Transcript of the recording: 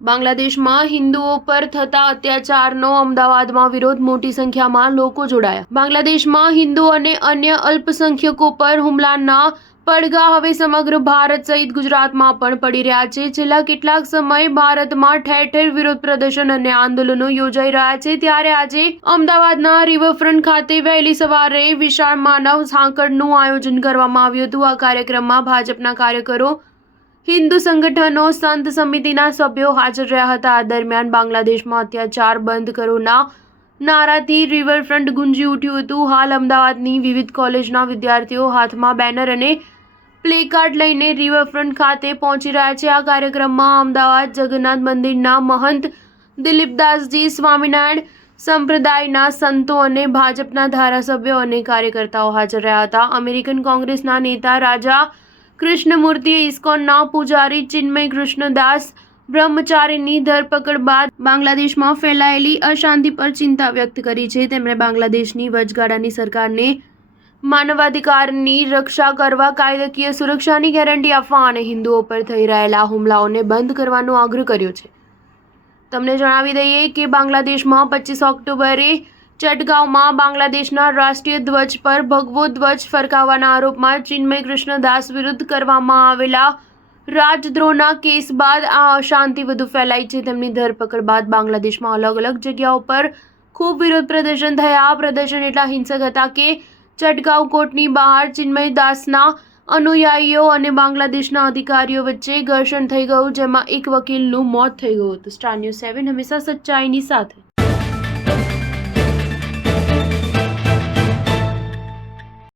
બાંગ્લાદેશમાં હિન્દુઓ પર થતા અત્યાચારનો અમદાવાદમાં વિરોધ, મોટી સંખ્યામાં લોકો જોડાયા. બાંગ્લાદેશમાં હિન્દુ અને અન્ય અલ્પસંખ્યકો પર હુમલાના પડઘા હવે સમગ્ર ભારત સહિત ગુજરાતમાં પણ પડી રહ્યા છે. છેલ્લા કેટલાક સમય ભારતમાં ઠેર ઠેર વિરોધ પ્રદર્શન અને આંદોલનો યોજાઈ રહ્યા છે. ત્યારે આજે અમદાવાદના રિવરફ્રન્ટ ખાતે વહેલી સવારે વિશાળ માનવ સાંકળનું આયોજન કરવામાં આવ્યું હતું. આ કાર્યક્રમમાં ભાજપના કાર્યકરો, હિન્દુ સંગઠનો, સંત સમિતિના સભ્યો હાજર રહ્યા હતા. આ દરમિયાન બાંગ્લાદેશમાં અત્યાચાર બંધ કરોના નારાથી રિવરફ્રન્ટ ગુંજી ઉઠ્યું હતું. હાલ અમદાવાદની વિવિધ કોલેજના વિદ્યાર્થીઓ હાથમાં બેનર અને પ્લેકાર્ડ લઈને રિવરફ્રન્ટ ખાતે પહોંચી રહ્યા છે. આ કાર્યક્રમમાં અમદાવાદ જગન્નાથ મંદિરના મહંત દિલીપદાસજી, સ્વામિનારાયણ સંપ્રદાયના સંતો અને ભાજપના ધારાસભ્યો અને કાર્યકર્તાઓ હાજર રહ્યા હતા. અમેરિકન કોંગ્રેસના નેતા રાજા કૃષ્ણમૂર્તિએ ઇસ્કોનના પૂજારી ચિન્મય કૃષ્ણદાસ બ્રહ્મચારીની ધરપકડ બાદ બાંગ્લાદેશમાં ફેલાયેલી અશાંતિ પર ચિંતા વ્યક્ત કરી છે. તેમણે બાંગ્લાદેશની વચગાળાની સરકારને માનવાધિકારની રક્ષા કરવા, કાયદાકીય સુરક્ષાની ગેરંટી આપવા અને હિન્દુઓ પર થઈ રહેલા હુમલાઓને બંધ કરવાનો આગ્રહ કર્યો છે. તમને જણાવી દઈએ કે બાંગ્લાદેશમાં 25 ઓક્ટોબરે ચટગાંવમાં બાંગ્લાદેશના રાષ્ટ્રીય ધ્વજ પર ભગવો ધ્વજ ફરકાવવાના આરોપમાં ચિન્મય કૃષ્ણદાસ વિરુદ્ધ કરવામાં આવેલા રાજદ્રોહના કેસ બાદ આ અશાંતિ વધુ ફેલાઈ છે. તેમની ધરપકડ બાદ બાંગ્લાદેશમાં અલગ અલગ જગ્યાઓ પર ખૂબ વિરોધ પ્રદર્શન થયા. આ પ્રદર્શન એટલા હિંસક હતા કે ચટગાંવ કોર્ટની બહાર ચિન્મય દાસના અનુયાયીઓ અને બાંગ્લાદેશના અધિકારીઓ વચ્ચે ઘર્ષણ થઈ ગયું, જેમાં એક વકીલનું મોત થઈ ગયું હતું. સ્ટાર ન્યૂઝ 7 હંમેશા સચ્ચાઈની સાથે.